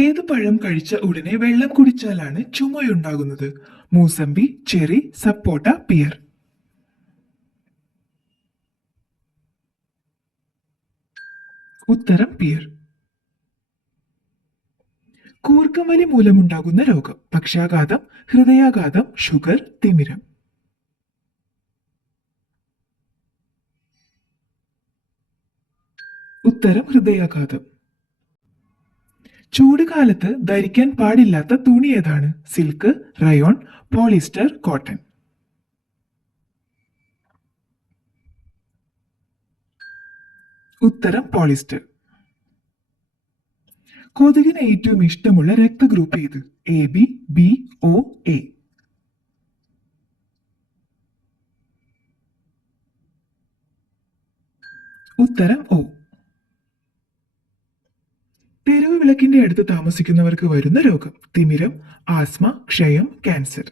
ഏത് പഴം കഴിച്ച ഉടനെ വെള്ളം കുടിച്ചാലാണ് ചുമയുണ്ടാകുന്നത്? മൂസമ്പി, ചെറി, സപ്പോട്ട, പിയർ. ഉത്തരം പിയർ. കൂർക്കമ്പലി മൂലമുണ്ടാകുന്ന രോഗം: പക്ഷാഘാതം, ഹൃദയാഘാതം, ഷുഗർ, തിമിരം. ഉത്തരം ഹൃദയാഘാതം. ചൂട് കാലത്ത് ധരിക്കാൻ പാടില്ലാത്ത തുണി ഏതാണ്? Silk, rayon, polyester, cotton. ഉത്തരം പോളിസ്റ്റർ. കൊതുകിന് ഏറ്റവും ഇഷ്ടമുള്ള രക്തഗ്രൂപ്പ് ഏത്? A B, B, O, A. ഉത്തരം ഒ. തെരുവ് വിളക്കിന്റെ അടുത്ത് താമസിക്കുന്നവർക്ക് വരുന്ന രോഗം: തിമിരം, ആസ്മ, ക്ഷയം, ക്യാൻസർ.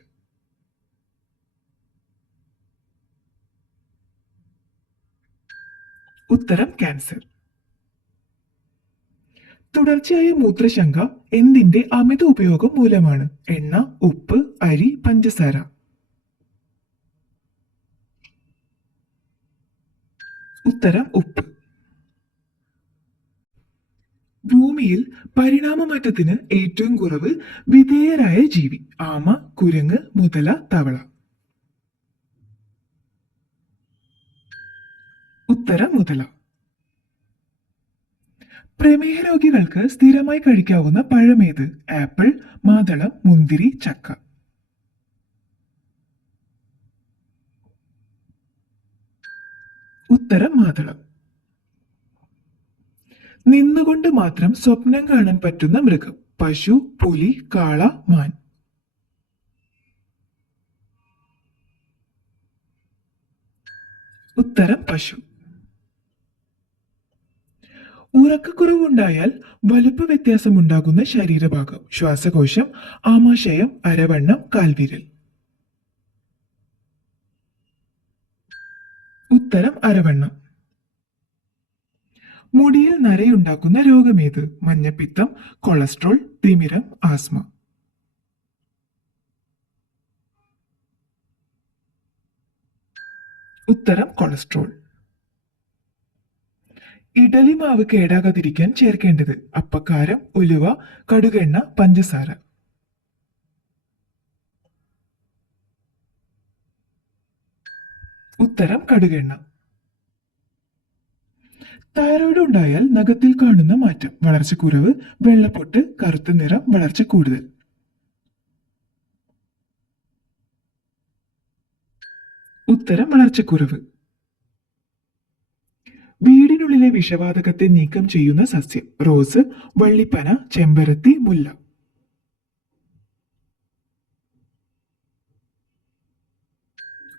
ഉത്തരം ക്യാൻസർ. തുടർച്ചയായ മൂത്രശങ്ക എന്തിന്റെ അമിത ഉപയോഗം മൂലമാണ്? എണ്ണ, ഉപ്പ്, അരി, പഞ്ചസാര. ഉത്തരം ഉപ്പ്. ഭൂമിയിൽ പരിണാമമാറ്റത്തിന് ഏറ്റവും കുറവ് വിധേയരായ ജീവി: ആമ, കുരങ്ങ്, മുതല, തവള. ഉത്തരം മുതല. പ്രമേഹ രോഗികൾക്ക് സ്ഥിരമായി കഴിക്കാവുന്ന പഴമേത്? ആപ്പിൾ, മാതളം, മുന്തിരി, ചക്ക. ഉത്തരം മാതളം. നിന്നുകൊണ്ട് മാത്രം സ്വപ്നം കാണാൻ പറ്റുന്ന മൃഗം: പശു, പുലി, കാള, മാൻ. ഉത്തരം പശു. ഉറക്കക്കുറവുണ്ടായാൽ വലുപ്പ വ്യത്യാസമുണ്ടാകുന്ന ശരീരഭാഗം: ശ്വാസകോശം, ആമാശയം, അരവണ്ണം, കാൽവിരൽ. ഉത്തരം അരവണ്ണം. മുടിയിൽ നരയുണ്ടാക്കുന്ന രോഗമേത്? മഞ്ഞപ്പിത്തം, കൊളസ്ട്രോൾ, തിമിരം, ആസ്മ. ഉത്തരം കൊളസ്ട്രോൾ. ഇഡലി മാവ് കേടാകാതിരിക്കാൻ ചേർക്കേണ്ടത്: അപ്പക്കാരം, ഉലുവ, കടുകെണ്ണ, പഞ്ചസാര. ഉത്തരം കടുകെണ്ണ. തൈറോയ്ഡ് ഉണ്ടായാൽ നഖത്തിൽ കാണുന്ന മാറ്റം: വളർച്ചക്കുറവ്, വെള്ളപ്പൊട്ട്, കറുത്ത നിറം, വളർച്ച കൂടുതൽ. ഉത്തരം വളർച്ചക്കുറവ്. വീടിനുള്ളിലെ വിഷവാതകത്തെ നീക്കം ചെയ്യുന്ന സസ്യം: റോസ്, വള്ളിപ്പന, ചെമ്പരത്തി, മുല്ല.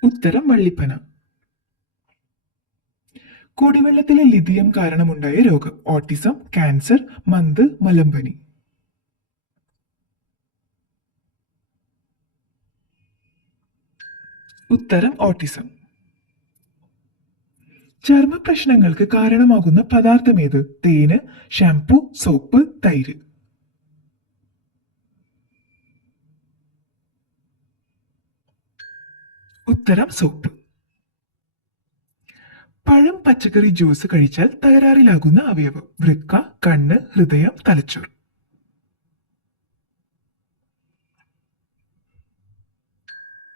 ഉത്തരം വള്ളിപ്പന. കുടിവെള്ളത്തിലെ ലിഥിയം കാരണമുണ്ടായ രോഗം: ഓട്ടിസം, ക്യാൻസർ, മന്ത്, മലമ്പനി. ഉത്തരം ഓട്ടിസം. ചർമ്മ പ്രശ്നങ്ങൾക്ക് കാരണമാകുന്ന പദാർത്ഥമേത്? തേന്, ഷാംപൂ, സോപ്പ്, തൈര്. ഉത്തരം സോപ്പ്. പഴം, പച്ചക്കറി, ജ്യൂസ് കഴിച്ചാൽ തകരാറിലാകുന്ന അവയവം: വൃക്ക, കണ്ണ്, ഹൃദയം, തലച്ചോർ.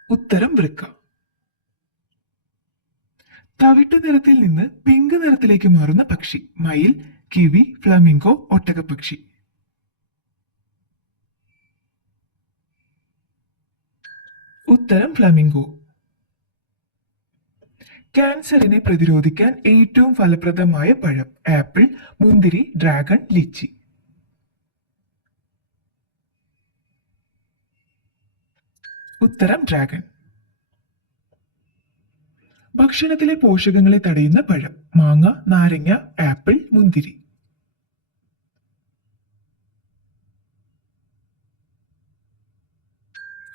ഉത്തരം വൃക്ക. തവിട്ടു നിറത്തിൽ നിന്ന് പിങ്ക് നിറത്തിലേക്ക് മാറുന്ന പക്ഷി: മയിൽ, കിവി, ഫ്ലാമിംഗോ, ഒട്ടകപ്പക്ഷി. ഉത്തരം ഫ്ലാമിംഗോ. ക്യാൻസറിനെ പ്രതിരോധിക്കാൻ ഏറ്റവും ഫലപ്രദമായ പഴം: ആപ്പിൾ, മുന്തിരി, ഡ്രാഗൺ, ലിച്ചി. ഉത്തരം ഡ്രാഗൺ. ഭക്ഷണത്തിലെ പോഷകങ്ങളെ തടയുന്ന പഴം: മാങ്ങ, നാരങ്ങ, ആപ്പിൾ, മുന്തിരി.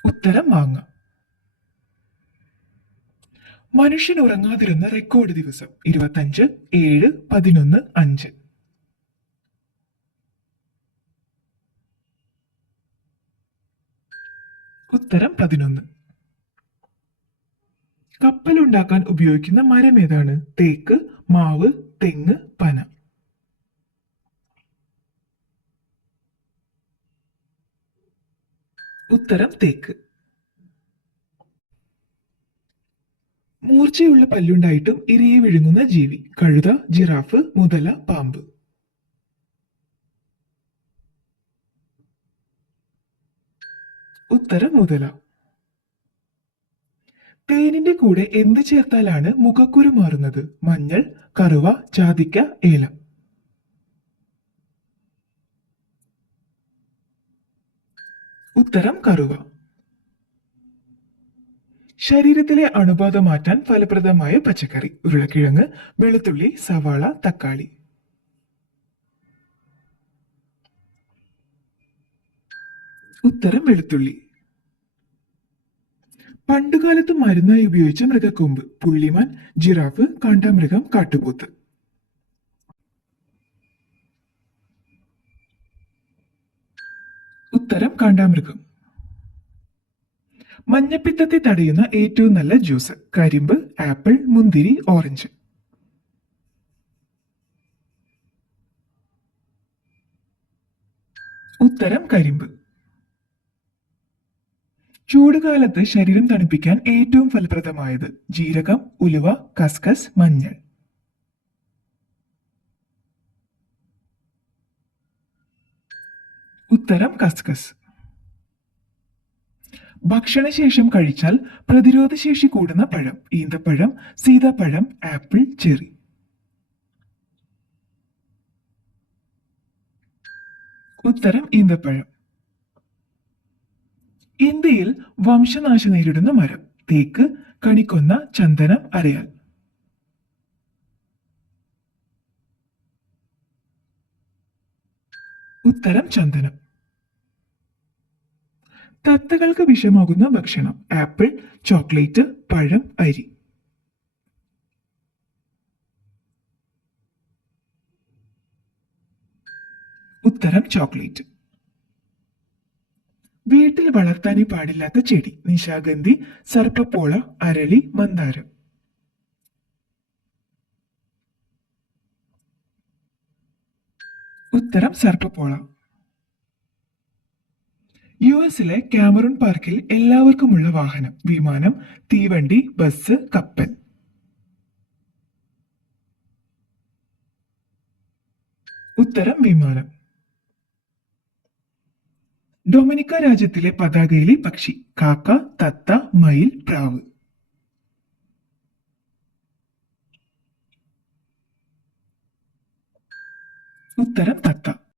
ഉത്തരം മാങ്ങ. മനുഷ്യൻ ഉറങ്ങാതിരുന്ന റെക്കോർഡ് ദിവസം: 25/7/11/5. ഉത്തരം 11. കപ്പലുണ്ടാക്കാൻ ഉപയോഗിക്കുന്ന മരം ഏതാണ്? തേക്ക്, മാവ്, തെങ്ങ്, പന. ഉത്തരം തേക്ക്. മൂർച്ചയുള്ള പല്ലുണ്ടായിട്ടും ഇരയെ വിഴുങ്ങുന്ന ജീവി. കഴുത, ജിറാഫ്, മുതല, പാമ്പ്. ഉത്തരം മുതല. തേനിന്റെ കൂടെ എന്ത് ചേർത്താലാണ് മുഖക്കുരു മാറുന്നത്? മഞ്ഞൾ, കറുവ, ജാതിക്ക, ഏലം. ഉത്തരം കറുവ. ശരീരത്തിലെ അണുബാധ മാറ്റാൻ ഫലപ്രദമായ പച്ചക്കറി. ഉരുളക്കിഴങ്ങ്, വെളുത്തുള്ളി, സവാള, തക്കാളി. ഉത്തരം വെളുത്തുള്ളി. പണ്ടുകാലത്ത് മരുന്നായി ഉപയോഗിച്ച മൃഗക്കൊമ്പ്. പുള്ളിമാൻ, ജിറാഫ്, കാണ്ടാമൃഗം, കാട്ടുപോത്ത്. ഉത്തരം കാണ്ടാമൃഗം. മഞ്ഞപ്പിത്തത്തെ തടയുന്ന ഏറ്റവും നല്ല ജ്യൂസ്. കരിമ്പ്, ആപ്പിൾ, മുന്തിരി, ഓറഞ്ച്. ഉത്തരം കരിമ്പ്. ചൂടുകാലത്ത് ശരീരം തണുപ്പിക്കാൻ ഏറ്റവും ഫലപ്രദമായത്? ജീരകം, ഉലുവ, കസ്കസ്, മഞ്ഞൾ. ഉത്തരം കസ്കസ്. ഭക്ഷണശേഷം കഴിച്ചാൽ പ്രതിരോധശേഷി കൂടുന്ന പഴം. ഈന്തപ്പഴം, സീതാപ്പഴം, ആപ്പിൾ, ചെറി. ഉത്തരം ഈന്തപ്പഴം. ഇന്ത്യയിൽ വംശനാശം നേരിടുന്ന മരം. തേക്ക്, കണിക്കൊന്ന, ചന്ദനം, അരയാൽ. ഉത്തരം ചന്ദനം. തത്തകൾക്ക് വിഷമാകുന്ന ഭക്ഷണം. ആപ്പിൾ, ചോക്ലേറ്റ്, പഴം, അരി. ഉത്തരം ചോക്ലേറ്റ്. വീട്ടിൽ വളർത്താനേ പാടില്ലാത്ത ചെടി. നിശാഗന്ധി, സർപ്പപ്പോള, അരളി, മന്ദാരം. ഉത്തരം സർപ്പപ്പോള. യുഎസിലെ കാമറൂൺ പാർക്കിൽ എല്ലാവർക്കുമുള്ള വാഹനം. വിമാനം, തീവണ്ടി, ബസ്, കപ്പൽ. ഉത്തരം വിമാനം. ഡൊമിനിക്ക രാജ്യത്തിലെ പതാകയിലെ പക്ഷി. കാക്ക, തത്ത, മയിൽ, പ്രാവ്. ഉത്തരം തത്ത.